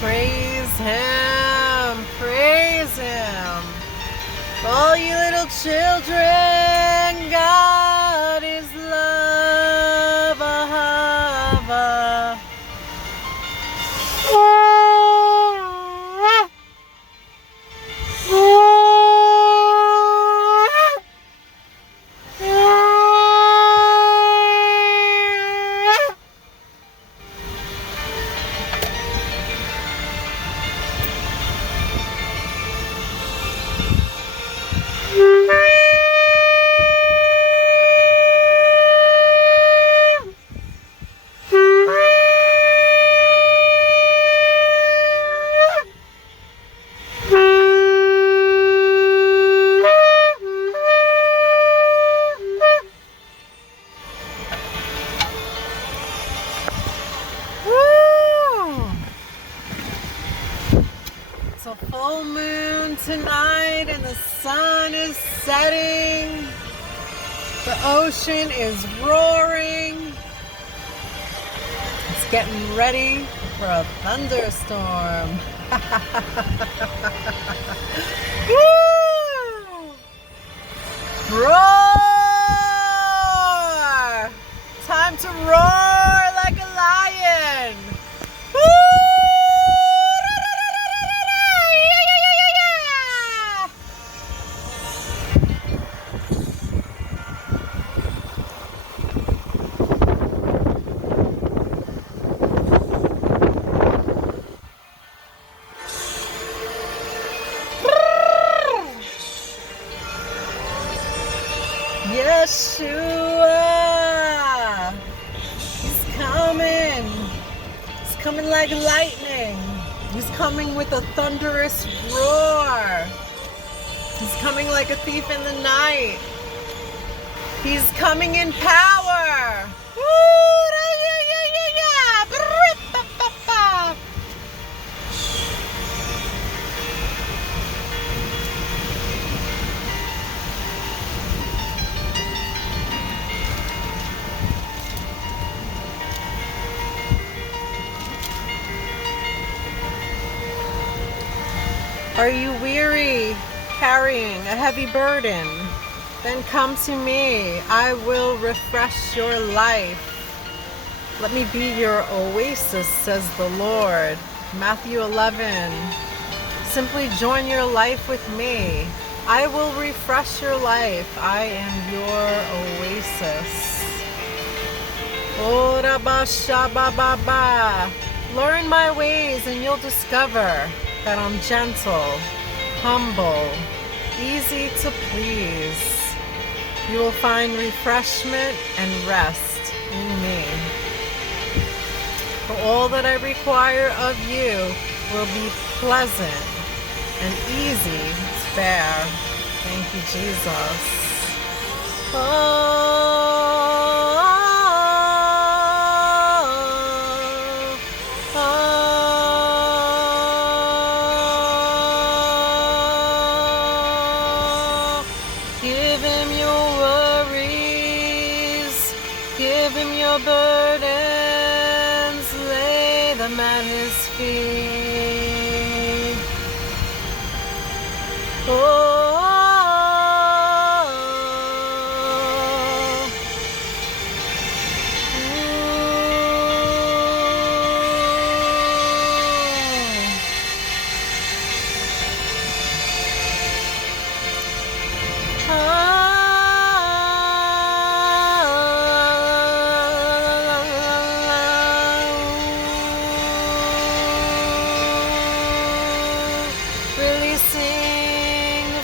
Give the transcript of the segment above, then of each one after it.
Praise Him, praise Him. All you little children, God is love. Ahava. It's a full moon tonight and the sun is setting. The ocean is roaring. It's getting ready for a thunderstorm. Woo! Roar! Time to roar like a lion. Woo! Yeshua! He's coming. He's coming like lightning. He's coming with a thunderous roar. He's coming like a thief in the night. He's coming in power. Woo! Are you weary, carrying a heavy burden? Then come to me. I will refresh your life. Let me be your oasis, says the Lord. Matthew 11. Simply join your life with me. I will refresh your life. I am your oasis. Ora ba sha ba ba ba. Learn my ways and you'll discover that I'm gentle, humble, easy to please. You will find refreshment and rest in me. For all that I require of you will be pleasant and easy to bear. Thank you, Jesus. Give him your worries, give him your burdens, lay them at his feet. Oh, releasing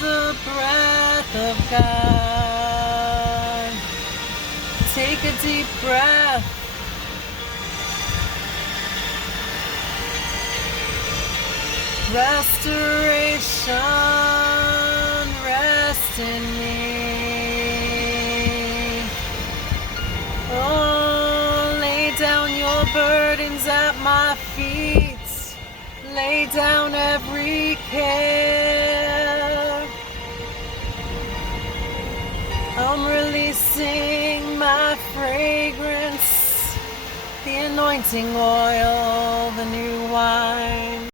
the breath of God. Take a deep breath. Restoration, rest in me. Oh, lay down your burdens at my feet. Lay down every care. I'm releasing my fragrance, the anointing oil, the new wine.